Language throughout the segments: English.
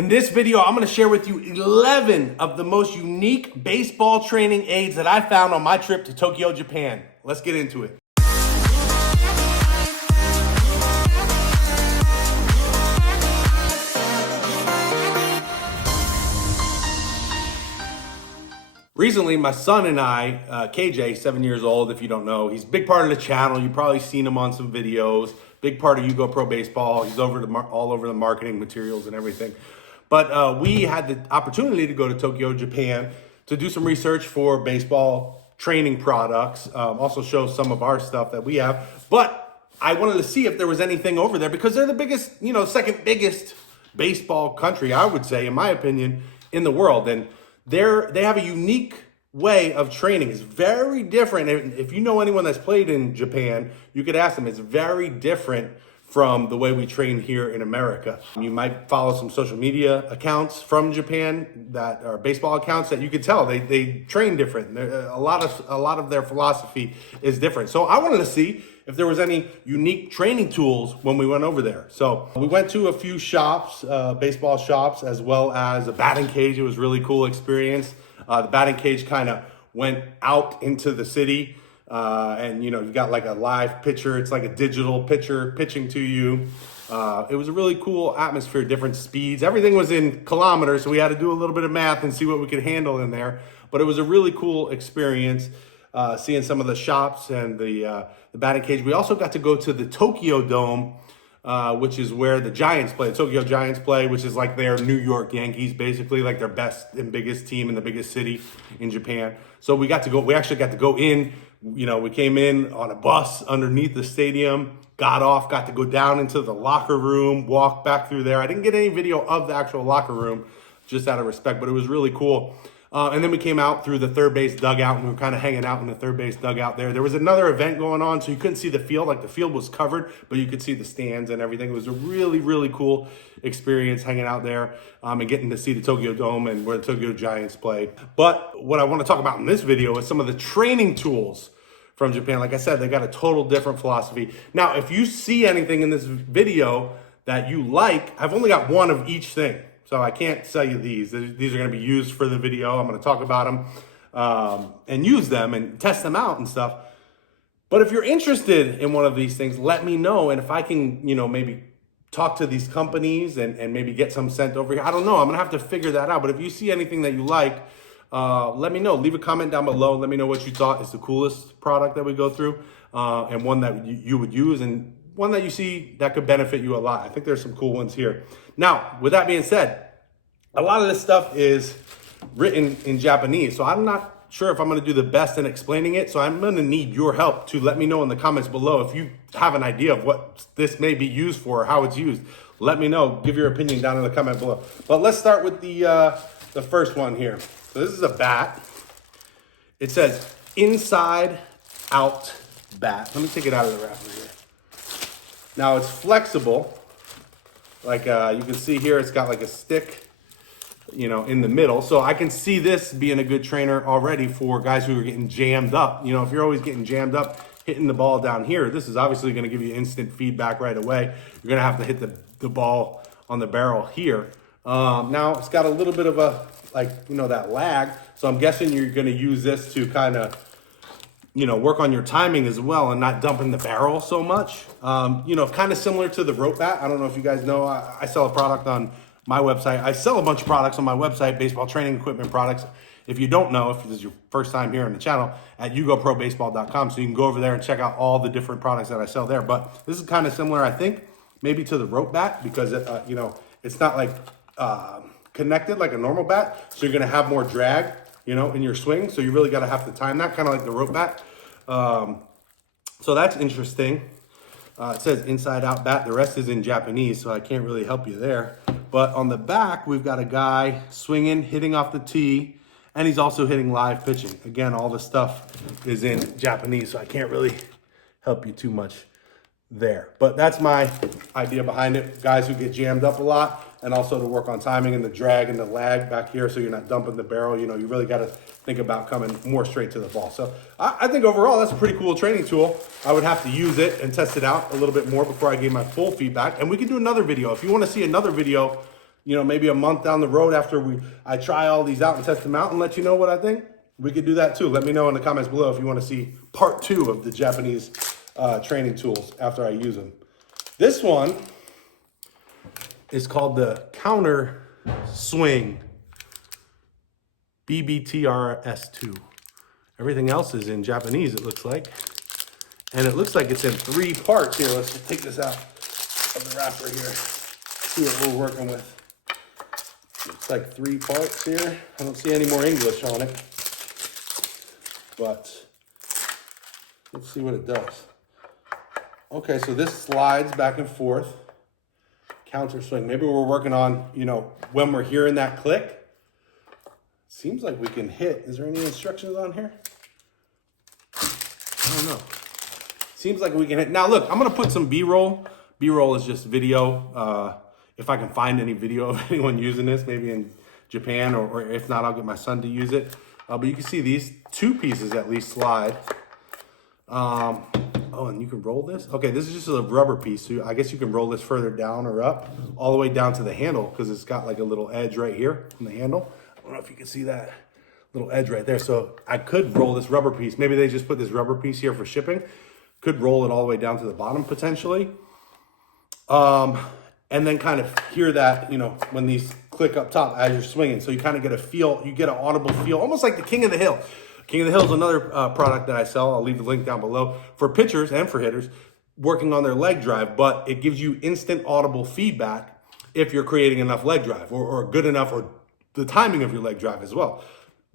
In this video, I'm going to share with you 11 of the most unique baseball training aids that I found on my trip to Tokyo, Japan. Let's get into it. Recently, my son and I, KJ, 7 years old, if you don't know, he's a big part of the channel. You've probably seen him on some videos. Big part of YouGoProBaseball. He's all over the marketing materials and everything. But we had the opportunity to go to Tokyo, Japan to do some research for baseball training products. Also show some of our stuff that we have. But I wanted to see if there was anything over there because they're the biggest, second biggest baseball country, I would say, in my opinion, in the world. And they have a unique way of training. It's very different. If you know anyone that's played in Japan, you could ask them. It's very different from the way we train here in America. You might follow some social media accounts from Japan that are baseball accounts that you could tell they train different. A lot of their philosophy is different. So I wanted to see if there was any unique training tools when we went over there. So we went to a few shops, baseball shops, as well as a batting cage. It was a really cool experience. The batting cage kind of went out into the city. And you've got like a live pitcher. It's like a digital pitcher pitching to you. It was a really cool atmosphere, different speeds. Everything was in kilometers, so we had to do a little bit of math and see what we could handle in there. But it was a really cool experience, seeing some of the shops and the batting cage. We also got to go to the Tokyo Dome, which is where the Giants play. The Tokyo Giants play, which is like their New York Yankees, basically like their best and biggest team in the biggest city in Japan. So we actually got to go in. We came in on a bus underneath the stadium, got off, got to go down into the locker room, walk back through there. I didn't get any video of the actual locker room, just out of respect, but it was really cool. And then we came out through the third base dugout, and we were kind of hanging out in the third base dugout there. There was another event going on, so you couldn't see the field. Like the field was covered, but you could see the stands and everything. It was a really, really cool experience hanging out there and getting to see the Tokyo Dome and where the Tokyo Giants play. But what I want to talk about in this video is some of the training tools from Japan. Like I said, they got a total different philosophy. Now, if you see anything in this video that you like, I've only got one of each thing. So I can't sell you these. These are going to be used for the video. I'm going to talk about them and use them and test them out and stuff. But if you're interested in one of these things, let me know. And if I can, maybe talk to these companies and maybe get some sent over here. I don't know. I'm going to have to figure that out. But if you see anything that you like, let me know. Leave a comment down below. Let me know what you thought is the coolest product that we go through and one that you would use and one that you see that could benefit you a lot. I think there's some cool ones here. Now, with that being said, a lot of this stuff is written in Japanese, so I'm not sure if I'm going to do the best in explaining it, so I'm going to need your help to let me know in the comments below if you have an idea of what this may be used for or how it's used. Let me know. Give your opinion down in the comment below. But let's start with the first one here. So this is a bat. It says inside out bat. Let me take it out of the wrapper here. Now it's flexible. Like you can see here, it's got like a stick, in the middle. So I can see this being a good trainer already for guys who are getting jammed up. If you're always getting jammed up, hitting the ball down here, this is obviously going to give you instant feedback right away. You're going to have to hit the ball on the barrel here. Now it's got a little bit of a, that lag. So I'm guessing you're going to use this to kind of, work on your timing as well and not dumping the barrel so much. Kind of similar to the rope bat. I don't know if you guys know, I sell a product on my website. I sell a bunch of products on my website, baseball training equipment products. If you don't know, if this is your first time here on the channel, at YouGoProBaseball.com. So you can go over there and check out all the different products that I sell there. But this is kind of similar, I think, maybe to the rope bat because, it's not like connected like a normal bat. So you're going to have more drag, in your swing. So you really got to have to time that, kind of like the rope bat. So that's interesting. It says inside out bat. The rest is in Japanese, so I can't really help you there. But on the back, we've got a guy swinging, hitting off the tee, and he's also hitting live pitching. Again, all the stuff is in Japanese, so I can't really help you too much there. But that's my idea behind it. Guys who get jammed up a lot, and also to work on timing and the drag and the lag back here so you're not dumping the barrel. You really got to think about coming more straight to the ball. So I think overall that's a pretty cool training tool. I would have to use it and test it out a little bit more before I gave my full feedback. And we can do another video. If you want to see another video you know, maybe a month down the road after I try all these out and test them out and let you know what I think, we could do that too. Let me know in the comments below if you want to see part 2 of the Japanese training tools after I use them. This one is called the Counter Swing BBTRS2. Everything else is in Japanese, it looks like. And it looks like it's in 3 parts here. Let's just take this out of the wrapper here. See what we're working with. Looks like 3 parts here. I don't see any more English on it. But let's see what it does. Okay, so this slides back and forth. Counter swing. Maybe we're working on, you know, when we're hearing that click. Seems like we can hit. Is there any instructions on here? I don't know. Seems like we can hit. Now look, I'm gonna put some B-roll. B-roll is just video. If I can find any video of anyone using this, maybe in Japan, or if not, I'll get my son to use it. But you can see these 2 pieces at least slide. Oh, and you can roll this? Okay, this is just a rubber piece. So I guess you can roll this further down or up, all the way down to the handle, because it's got like a little edge right here on the handle. I don't know if you can see that little edge right there. So I could roll this rubber piece. Maybe they just put this rubber piece here for shipping. Could roll it all the way down to the bottom potentially. And then kind of hear that, you know, when these click up top as you're swinging. So you kind of get a feel, you get an audible feel, almost like the King of the Hill. King of the Hill is another product that I sell. I'll leave the link down below for pitchers and for hitters working on their leg drive, but it gives you instant audible feedback if you're creating enough leg drive or good enough, or the timing of your leg drive as well.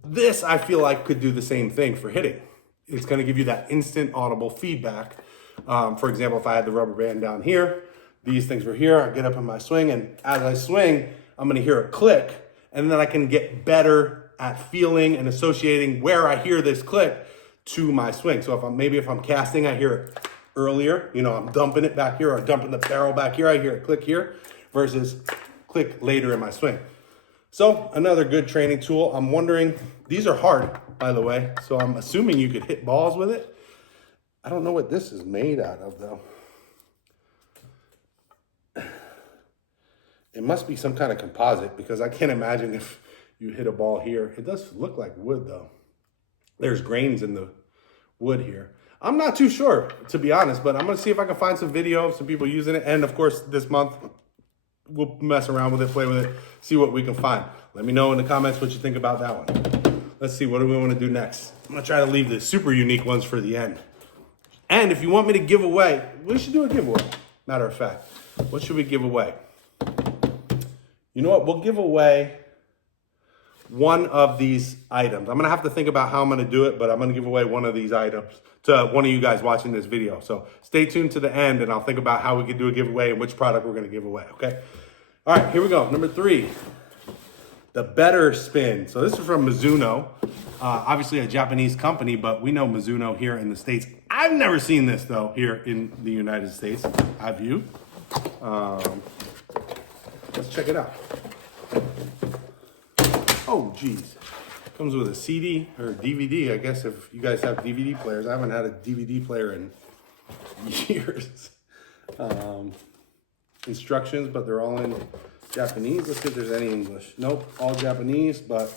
This, I feel like, could do the same thing for hitting. It's going to give you that instant audible feedback. For example, if I had the rubber band down here, these things were here, I get up in my swing, and as I swing, I'm going to hear a click, and then I can get better at feeling and associating where I hear this click to my swing. So if I'm casting, I hear it earlier, you know, I'm dumping it back here, or dumping the barrel back here, I hear it click here, versus click later in my swing. So another good training tool. I'm wondering, these are hard, by the way, so I'm assuming you could hit balls with it. I don't know what this is made out of, though. It must be some kind of composite, because I can't imagine if you hit a ball here. It does look like wood, though. There's grains in the wood here. I'm not too sure, to be honest, but I'm going to see if I can find some video of some people using it. And, of course, this month, we'll mess around with it, play with it, see what we can find. Let me know in the comments what you think about that one. Let's see, what do we want to do next? I'm going to try to leave the super unique ones for the end. And if you want me to give away, we should do a giveaway. Matter of fact, what should we give away? You know what? We'll give away one of these items. I'm going to have to think about how I'm going to do it, but I'm going to give away one of these items to one of you guys watching this video. So stay tuned to the end, and I'll think about how we could do a giveaway and which product we're going to give away, okay? All right, here we go. Number 3, the Better Spin. So this is from Mizuno, obviously a Japanese company, but we know Mizuno here in the States. I've never seen this, though, here in the United States. Have you? Let's check it out. Oh, geez. Comes with a CD or DVD, I guess, if you guys have DVD players. I haven't had a DVD player in years. Instructions, but they're all in Japanese. Let's see if there's any English. Nope, all Japanese, but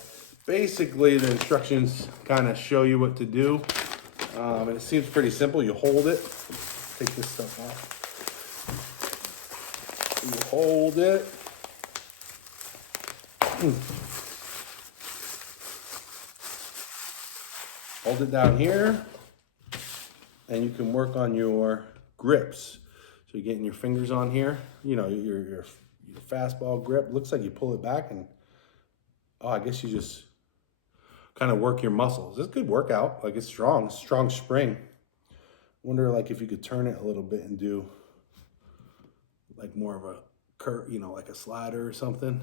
basically the instructions kind of show you what to do. And it seems pretty simple. You hold it. Take this stuff off. You hold it. Hold it down here, and you can work on your grips. So you're getting your fingers on here, you know, your fastball grip. Looks like you pull it back, and oh, I guess you just kind of work your muscles. It's a good workout. Like, it's strong spring. Wonder, like, if you could turn it a little bit and do like more of a curve, you know, like a slider or something.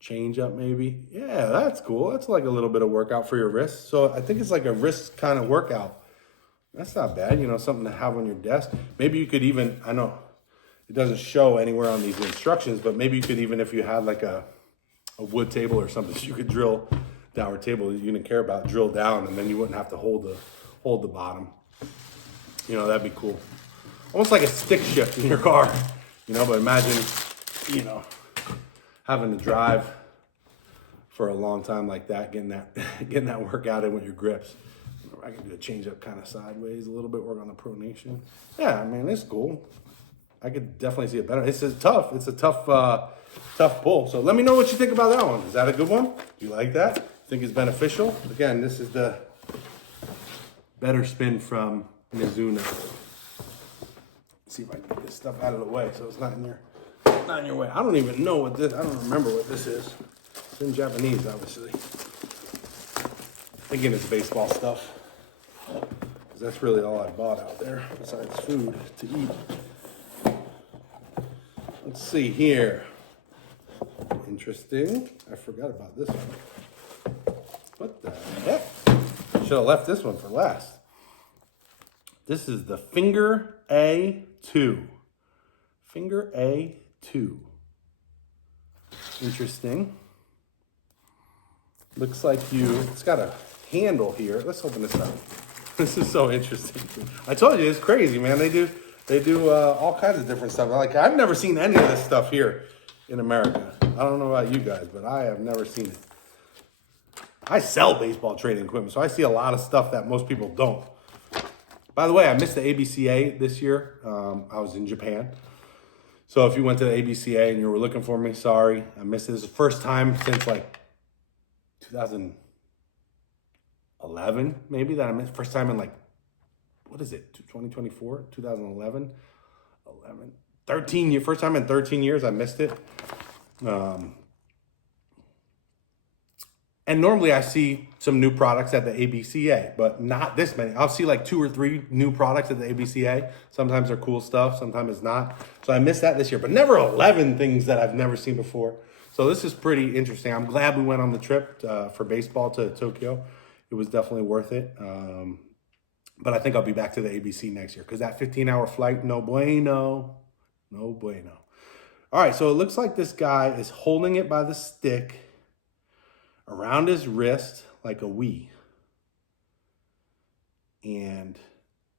Change up maybe. Yeah, that's cool. That's like a little bit of workout for your wrists. So I think it's like a wrist kind of workout. That's not bad, you know, something to have on your desk. Maybe you could even, I know it doesn't show anywhere on these instructions, but maybe you could even, if you had like a wood table or something, so you could drill down, or table that you didn't care about, drill down, and then you wouldn't have to hold the bottom. You know, that'd be cool. Almost like a stick shift in your car, you know, but imagine, you know, having to drive for a long time like that, getting that workout in with your grips. I can do a change up kind of sideways a little bit, work on the pronation. Yeah, I mean, it's cool. I could definitely see it better. It's a tough pull. So let me know what you think about that one. Is that a good one? Do you like that? Think it's beneficial? Again, this is the better spin from Mizuno. Let's see if I can get this stuff out of the way so it's not in your way. I don't even know what this, I don't remember what this is. It's in Japanese, obviously. Thinking it's baseball stuff. Because that's really all I bought out there, besides food to eat. Let's see here. Interesting. I forgot about this one. What the heck? Should have left this one for last. This is the Finger A2. Finger A2. Interesting. Looks like it's got a handle here. Let's open this up. This is so interesting. I told you, it's crazy, man. They do all kinds of different stuff. Like, I've never seen any of this stuff here in America. I don't know about you guys, but I have never seen it. I sell baseball training equipment, so I see a lot of stuff that most people don't. By the way, I missed the ABCA this year. I was in Japan. So if you went to the ABCA and you were looking for me, sorry, I missed it. This is the first time since like 2011, maybe, that I missed. First time in like, what is it, 2024, 2011, 13 years. First time in 13 years I missed it. And normally I see some new products at the ABCA, but not this many. I'll see like 2 or 3 new products at the ABCA. Sometimes they're cool stuff, sometimes it's not. So I missed that this year, but never 11 things that I've never seen before. So this is pretty interesting. I'm glad we went on the trip for baseball to Tokyo. It was definitely worth it. But I think I'll be back to the ABC next year because that 15-hour flight, no bueno. No bueno. All right, so it looks like this guy is holding it by the stick around his wrist like a Wii. And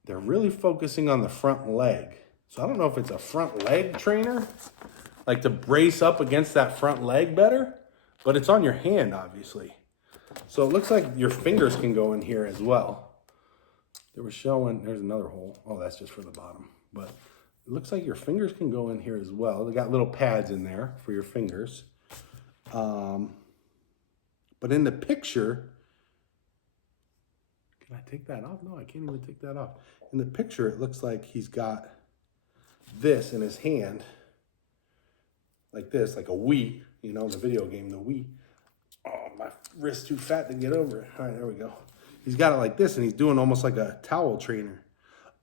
they're really focusing on the front leg. So I don't know if it's a front leg trainer, like to brace up against that front leg better, but it's on your hand, obviously. So it looks like your fingers can go in here as well. They were showing, there's another hole. Oh, that's just for the bottom. But it looks like your fingers can go in here as well. They got little pads in there for your fingers. But in the picture, can I take that off? No, I can't even take that off. In the picture, it looks like he's got this in his hand, like this, like a Wii, you know, the video game, the Wii. Oh, my wrist's too fat to get over it. All right, there we go. He's got it like this, and he's doing almost like a towel trainer.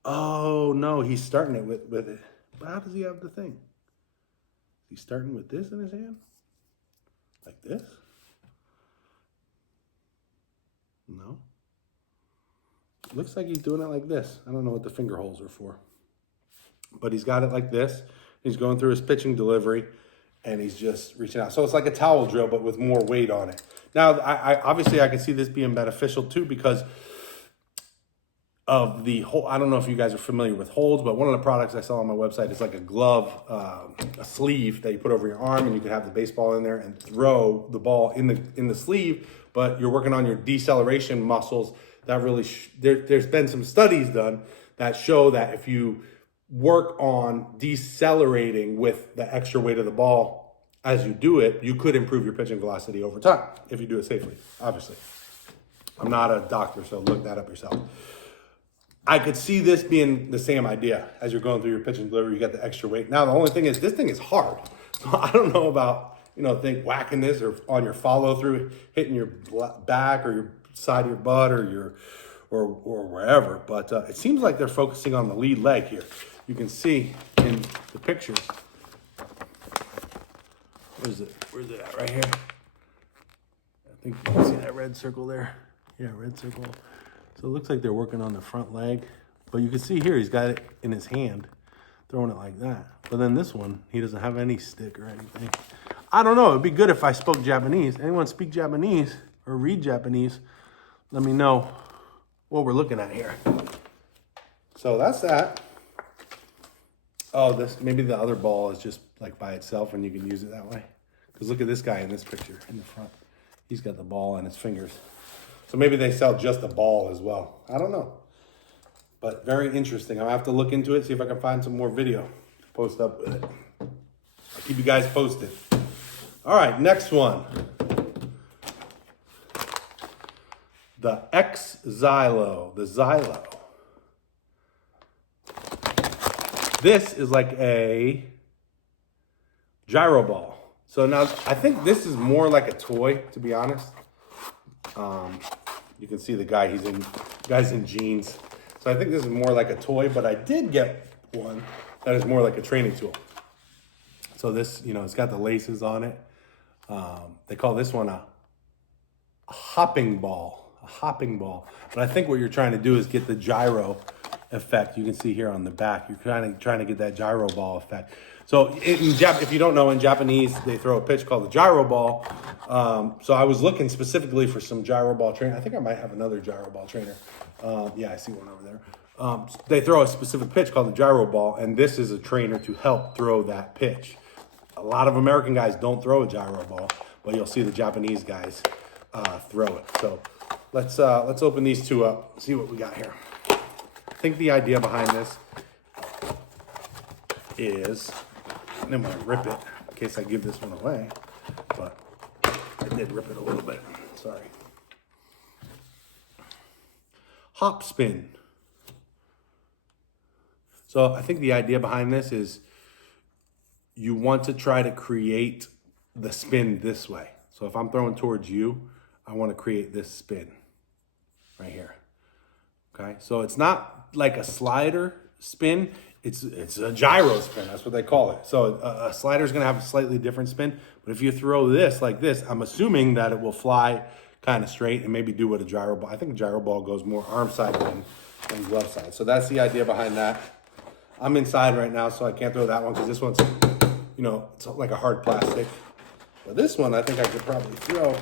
Oh, no, he's starting it with it. But how does he have the thing? He's starting with this in his hand? Like this? No. Looks like he's doing it like this. I don't know what the finger holes are for. But he's got it like this. He's going through his pitching delivery, and he's just reaching out. So it's like a towel drill, but with more weight on it. Now, I obviously I can see this being beneficial too because of the whole. I don't know if you guys are familiar with holds, but one of the products I sell on my website is like a glove, a sleeve that you put over your arm, and you can have the baseball in there and throw the ball in the sleeve. But you're working on your deceleration muscles. That really there's been some studies done that show that if you work on decelerating with the extra weight of the ball as you do it, you could improve your pitching velocity over time if you do it safely, obviously. I'm not a doctor, so look that up yourself. I could see this being the same idea as you're going through your pitching delivery. You got the extra weight. Now, the only thing is this thing is hard. So I don't know about, whacking this or on your follow through, hitting your back or your side of your butt or wherever. But it seems like they're focusing on the lead leg here. You can see in the picture. Where's it at? Right here. I think you can see that red circle there. Yeah, red circle. So it looks like they're working on the front leg. But you can see here, he's got it in his hand, throwing it like that. But then this one, he doesn't have any stick or anything. I don't know. It'd be good if I spoke Japanese. Anyone speak Japanese or read Japanese? Let me know what we're looking at here. So that's that. Oh, maybe the other ball is just like by itself and you can use it that way. Because look at this guy in this picture in the front. He's got the ball on his fingers. So maybe they sell just the ball as well. I don't know. But very interesting. I'll have to look into it, see if I can find some more video to post up with it. I'll keep you guys posted. All right, next one. The X-Xylo, the Xylo. This is like a gyro ball. So now I think this is more like a toy, to be honest. You can see the guy, guy's in jeans. So I think this is more like a toy, but I did get one that is more like a training tool. So this, it's got the laces on it. They call this one a hopping ball, But I think what you're trying to do is get the gyro effect. You can see here on the back, you're trying to get that gyro ball effect. So if you don't know, in Japanese, they throw a pitch called the gyro ball. So I was looking specifically for some gyro ball trainer. I think I might have another gyro ball trainer. Yeah, I see one over there. They throw a specific pitch called the gyro ball, and this is a trainer to help throw that pitch. A lot of American guys don't throw a gyro ball, but you'll see the Japanese guys throw it. So let's open these two up, see what we got here. I think the idea behind this is, and I'm gonna rip it in case I give this one away, but I did rip it a little bit, sorry. Hop spin. So I think the idea behind this is you want to try to create the spin this way. So if I'm throwing towards you, I want to create this spin right here. Okay, so it's not like a slider spin, it's a gyro spin, that's what they call it. So a slider is going to have a slightly different spin, but if you throw this like this, I'm assuming that it will fly kind of straight and maybe do what a gyro ball. I think a gyro ball goes more arm side than glove side. So that's the idea behind that. I'm inside right now, so I can't throw that one because this one's, it's like a hard plastic. But this one I think I could probably throw.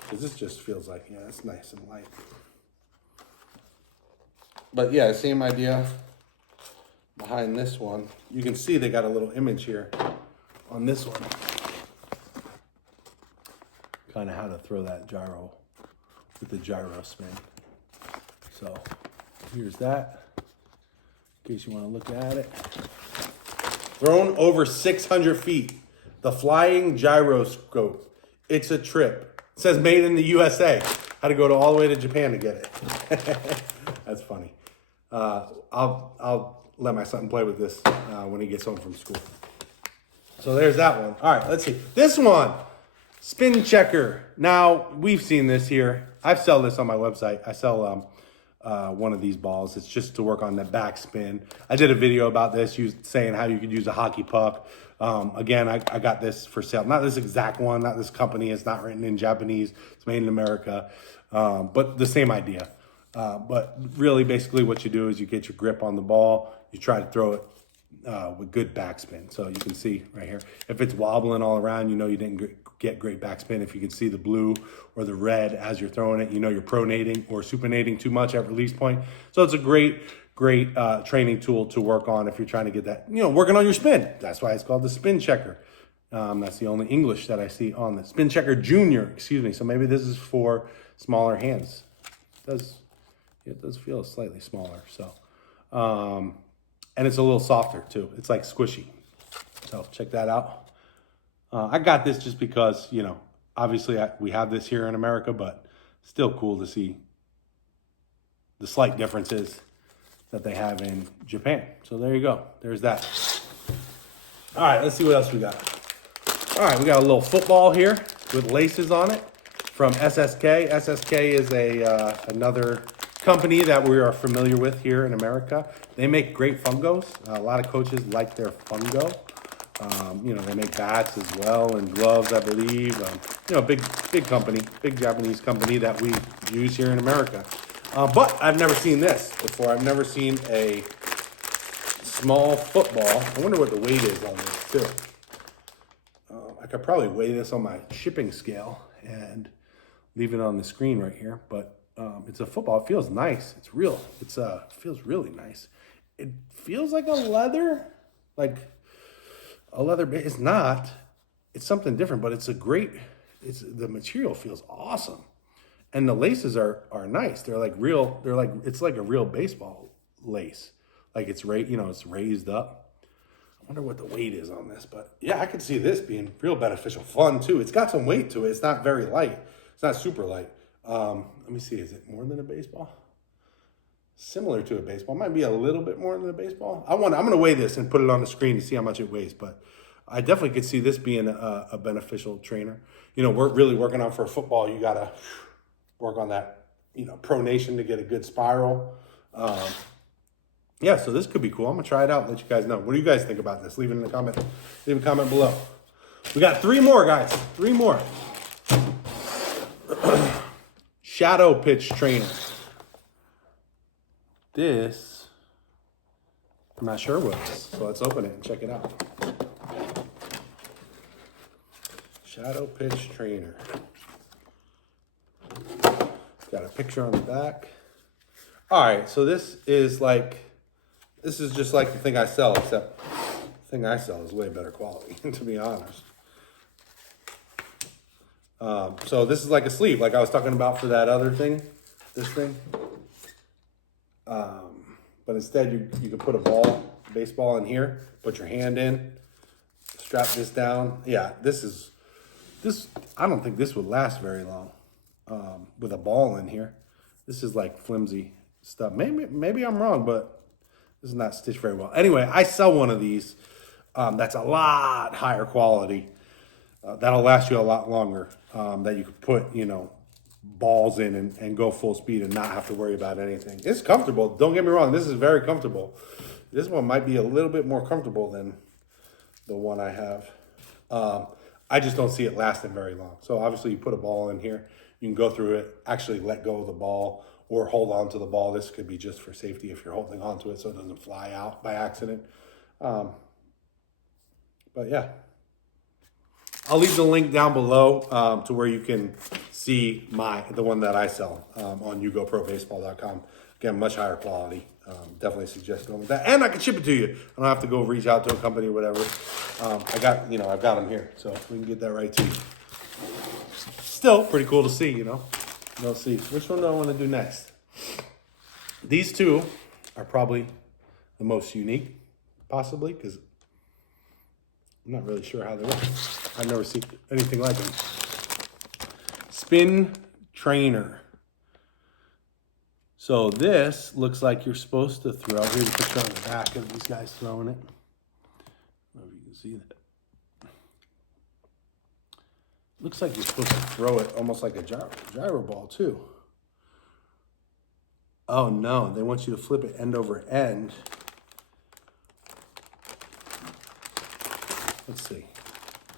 Because this just feels like, yeah, it's nice and light. But yeah, same idea behind this one. You can see they got a little image here on this one. Kind of how to throw that gyro with the gyro spin. So here's that, in case you want to look at it. Thrown over 600 feet, the flying gyroscope. It's a trip. It says made in the USA. Had to go all the way to Japan to get it. That's funny. I'll let my son play with this when he gets home from school. So there's that one. All right, let's see. This one, spin checker. Now, we've seen this here. I sell this on my website. I sell one of these balls. It's just to work on the backspin. I did a video about this, saying how you could use a hockey puck. Again, I got this for sale. Not this exact one, not this company. It's not written in Japanese. It's made in America. But the same idea. But really, basically what you do is you get your grip on the ball. You try to throw it with good backspin. So you can see right here, if it's wobbling all around, you didn't get great backspin. If you can see the blue or the red as you're throwing it, you're pronating or supinating too much at release point. So it's a great training tool to work on if you're trying to get that, working on your spin. That's why it's called the spin checker. That's the only English that I see on the spin checker junior, excuse me. So maybe this is for smaller hands. It does feel slightly smaller. So, and it's a little softer too. It's like squishy. So check that out. I got this just because, obviously we have this here in America, but still cool to see the slight differences that they have in Japan. So there you go. There's that. All right, let's see what else we got. All right, we got a little football here with laces on it from SSK. SSK is another company that we are familiar with here in America. They make great fungos. A lot of coaches like their fungo. They make bats as well and gloves, I believe. Big company, big Japanese company that we use here in America. But I've never seen this before. I've never seen a small football. I wonder what the weight is on this too. I could probably weigh this on my shipping scale and leave it on the screen right here. But it's a football. It feels nice. It's real. It feels really nice. It feels like a leather, like a leather base. It's not. It's something different, but it's a great. The material feels awesome, and the laces are nice. They're like real. They're like it's like a real baseball lace. Like it's it's raised up. I wonder what the weight is on this, but yeah, I could see this being real beneficial. Fun too. It's got some weight to it. It's not very light. It's not super light. Let me see. Is it more than a baseball? Similar to a baseball. Might be a little bit more than a baseball. I'm going to weigh this and put it on the screen to see how much it weighs, but I definitely could see this being a beneficial trainer. We're really working on for football. You got to work on that, pronation to get a good spiral. Yeah, so this could be cool. I'm going to try it out and let you guys know. What do you guys think about this? Leave it in the comment. Leave a comment below. We got 3 more, guys. 3 more. Shadow pitch trainer. This, I'm not sure what it is, so let's open it and check it out. Shadow pitch trainer. Got a picture on the back. All right, so this is just like the thing I sell, except the thing I sell is way better quality, to be honest. So this is like a sleeve, like I was talking about for that other thing, this thing. But instead you could put a baseball in here, put your hand in, strap this down. Yeah, this, I don't think this would last very long, with a ball in here. This is like flimsy stuff. Maybe I'm wrong, but this is not stitched very well. Anyway, I sell one of these, that's a lot higher quality. That'll last you a lot longer, that you could put, balls in and go full speed and not have to worry about anything. It's comfortable. Don't get me wrong. This is very comfortable. This one might be a little bit more comfortable than the one I have. I just don't see it lasting very long. So obviously you put a ball in here. You can go through it, actually let go of the ball or hold on to the ball. This could be just for safety if you're holding on to it so it doesn't fly out by accident. But yeah. I'll leave the link down below to where you can see the one that I sell on YouGoProBaseball.com. Again, much higher quality. Definitely suggest going with that. And I can ship it to you. I don't have to go reach out to a company or whatever. I've got them here, so we can get that right to you. Still pretty cool to see, We'll see. Which one do I want to do next? These two are probably the most unique, possibly, because I'm not really sure how they work. I've never seen anything like them. Spin trainer. So this looks like you're supposed to throw. Here's a picture on the back of these guys throwing it. I don't know if you can see that. Looks like you're supposed to throw it almost like a gyro ball too. Oh no, they want you to flip it end over end. Let's see.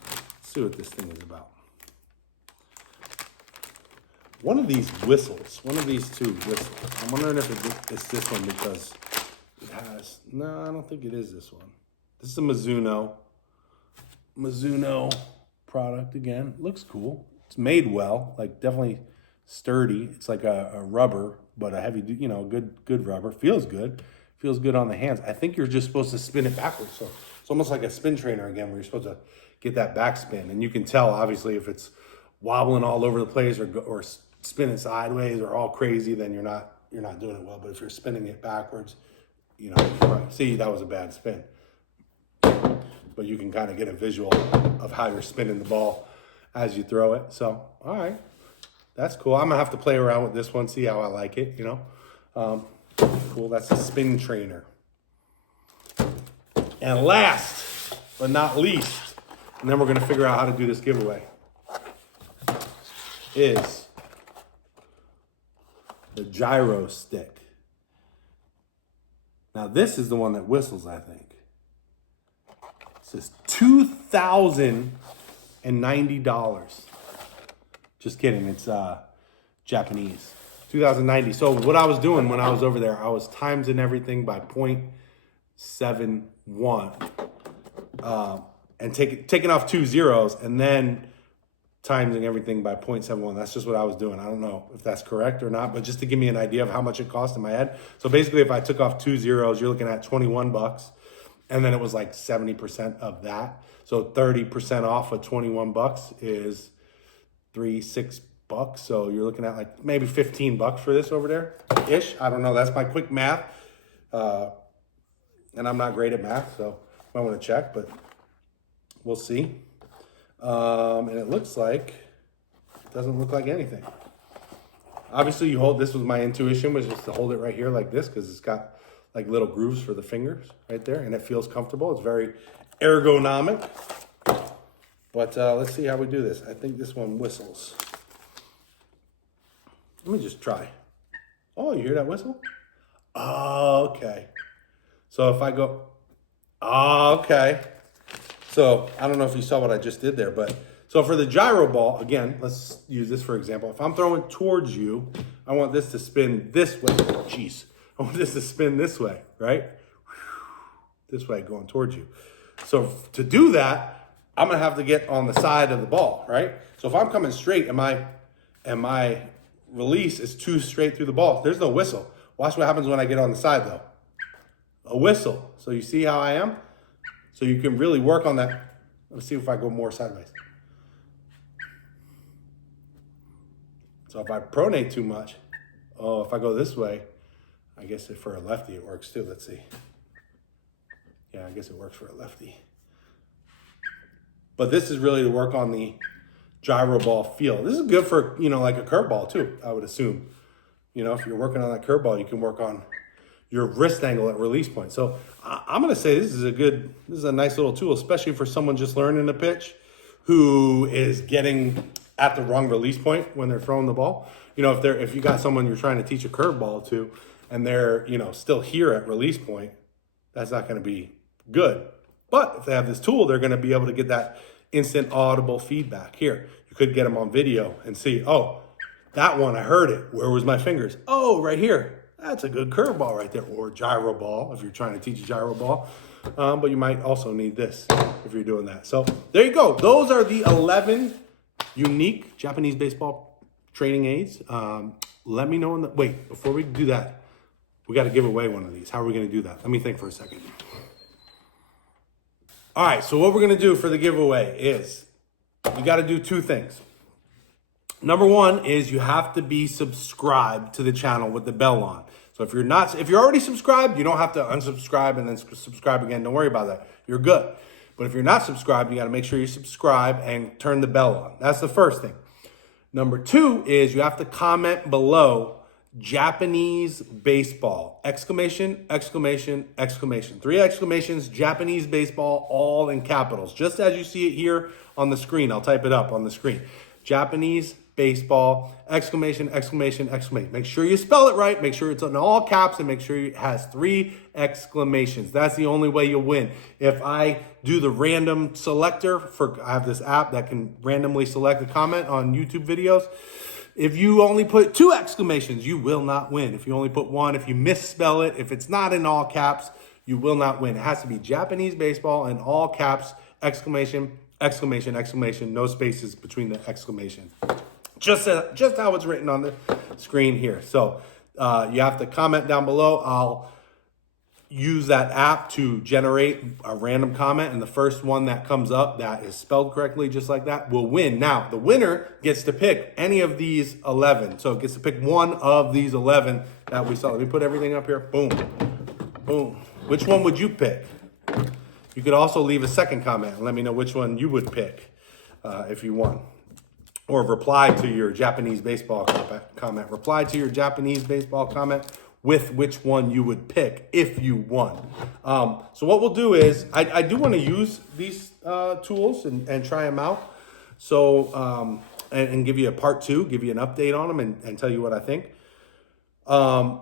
Let's see what this thing is about. One of these whistles, one of these two whistles. I'm wondering if it's this one because it has, no, I don't think it is this one. This is a Mizuno product again. Looks cool. It's made well, like definitely sturdy. It's like a rubber, but a heavy, good rubber. Feels good. Feels good on the hands. I think you're just supposed to spin it backwards. So it's almost like a spin trainer again, where you're supposed to get that back spin. And you can tell, obviously, if it's wobbling all over the place or spinning sideways or all crazy, then you're not doing it well. But if you're spinning it backwards, right. See, that was a bad spin. But you can kind of get a visual of how you're spinning the ball as you throw it. So, all right. That's cool. I'm going to have to play around with this one, see how I like it, Cool. That's a spin trainer. And last but not least, and then we're going to figure out how to do this giveaway, is the Gyro Stick. Now, this is the one that whistles, I think. It says $2,090. Just kidding. It's Japanese. 2,090. So what I was doing when I was over there, I was timesing everything by 0.71 and taking off 2 zeros and then timesing everything by 0.71. That's just what I was doing. I don't know if that's correct or not, but just to give me an idea of how much it cost in my head. So basically, if I took off 2 zeros, you're looking at $21. And then it was like 70% of that. So 30% off of 21 bucks is $6 bucks. So you're looking at like maybe 15 bucks for this over there ish. I don't know. That's my quick math. And I'm not great at math, so I want to check, but we'll see. And it looks like, it doesn't look like anything. Obviously you hold, this was my intuition, was just to hold it right here like this, because it's got like little grooves for the fingers right there, and it feels comfortable. It's very ergonomic. But let's see how we do this. I think this one whistles. Let me just try. Oh, you hear that whistle? Oh, okay. So if I go, oh, okay. So I don't know if you saw what I just did there, but so for the gyro ball, again, let's use this for example. If I'm throwing towards you, I want this to spin this way. Jeez. I want this to spin this way, right? This way, going towards you. So to do that, I'm gonna have to get on the side of the ball, right? So if I'm coming straight and my release is too straight through the ball, there's no whistle. Watch what happens when I get on the side though. A whistle. So you see how I am? So you can really work on that. Let's see if I go more sideways. So if I pronate too much, oh, if I go this way, I guess for a lefty it works too. Let's see. Yeah, I guess it works for a lefty. But this is really to work on the gyro ball feel. This is good for, like a curveball too, I would assume. If you're working on that curveball, you can work on your wrist angle at release point. So I'm going to say this is a nice little tool, especially for someone just learning to pitch who is getting at the wrong release point when they're throwing the ball. If you got someone you're trying to teach a curveball to and they're, still here at release point, that's not going to be good. But if they have this tool, they're going to be able to get that instant audible feedback. Here, you could get them on video and see, oh, that one, I heard it. Where was my fingers? Oh, right here. That's a good curveball right there, or gyro ball if you're trying to teach a gyro ball. But you might also need this if you're doing that. So there you go. Those are the 11 unique Japanese baseball training aids. Let me know wait, before we do that, we got to give away one of these. How are we going to do that? Let me think for a second. All right, so what we're going to do for the giveaway is you got to do two things. Number one is you have to be subscribed to the channel with the bell on. So if you're already subscribed, you don't have to unsubscribe and then subscribe again. Don't worry about that. You're good. But if you're not subscribed, you got to make sure you subscribe and turn the bell on. That's the first thing. Number two is you have to comment below Japanese baseball, exclamation, exclamation, exclamation. 3 exclamations, Japanese baseball, all in capitals. Just as you see it here on the screen. I'll type it up on the screen. Japanese baseball, exclamation, exclamation, exclamation. Make sure you spell it right. Make sure it's in all caps and make sure it has 3 exclamations. That's the only way you'll win. If I do the random selector I have this app that can randomly select a comment on YouTube videos. If you only put 2 exclamations, you will not win. If you only put 1, if you misspell it, if it's not in all caps, you will not win. It has to be Japanese baseball in all caps, exclamation, exclamation, exclamation, no spaces between the exclamation. Just how it's written on the screen here. So you have to comment down below. I'll use that app to generate a random comment, and the first one that comes up that is spelled correctly just like that will win. Now, the winner gets to pick any of these 11. So it gets to pick one of these 11 that we saw. Let me put everything up here. Boom. Boom. Which one would you pick? You could also leave a second comment and let me know which one you would pick if you won. Or reply to your Japanese baseball comment. Reply to your Japanese baseball comment with which one you would pick if you won. So what we'll do is, I do want to use these tools and try them out. So, and give you a part 2, give you an update on them and tell you what I think.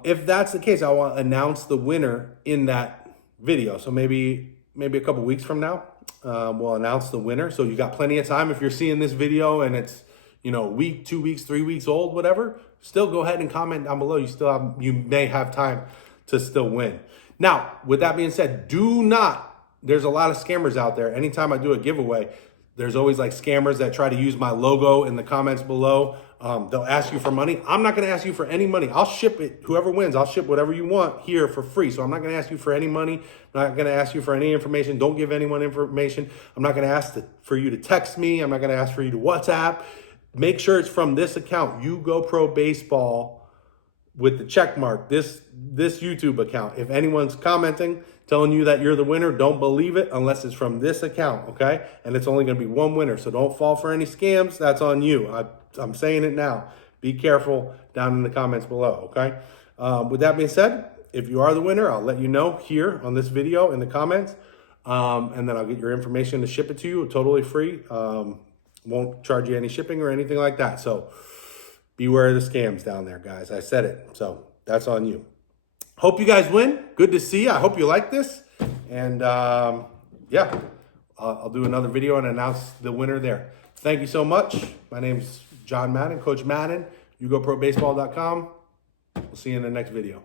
If that's the case, I want to announce the winner in that video. So maybe a couple weeks from now, we'll announce the winner. So you got plenty of time. If you're seeing this video and it's, a week, 2 weeks, 3 weeks old, whatever, still go ahead and comment down below. You may have time to still win. Now, with that being said, there's a lot of scammers out there. Anytime I do a giveaway, there's always like scammers that try to use my logo in the comments below. They'll ask you for money. I'm not going to ask you for any money. I'll ship it. Whoever wins, I'll ship whatever you want here for free. So I'm not going to ask you for any money. I'm not going to ask you for any information. Don't give anyone information. I'm not going to ask for you to text me. I'm not going to ask for you to WhatsApp. Make sure it's from this account, YouGoProBaseball, with the check mark, this YouTube account. If anyone's commenting, telling you that you're the winner, don't believe it unless it's from this account, okay? And it's only going to be one winner, so don't fall for any scams. That's on you. I'm saying it now. Be careful down in the comments below, okay? With that being said, if you are the winner, I'll let you know here on this video in the comments, and then I'll get your information to ship it to you totally free. Won't charge you any shipping or anything like that. So beware of the scams down there, guys. I said it, so that's on you. Hope you guys win. Good to see you. I hope you like this. And yeah, I'll do another video and announce the winner there. Thank you so much. My name's John Madden, Coach Madden, YouGoProBaseball.com. We'll see you in the next video.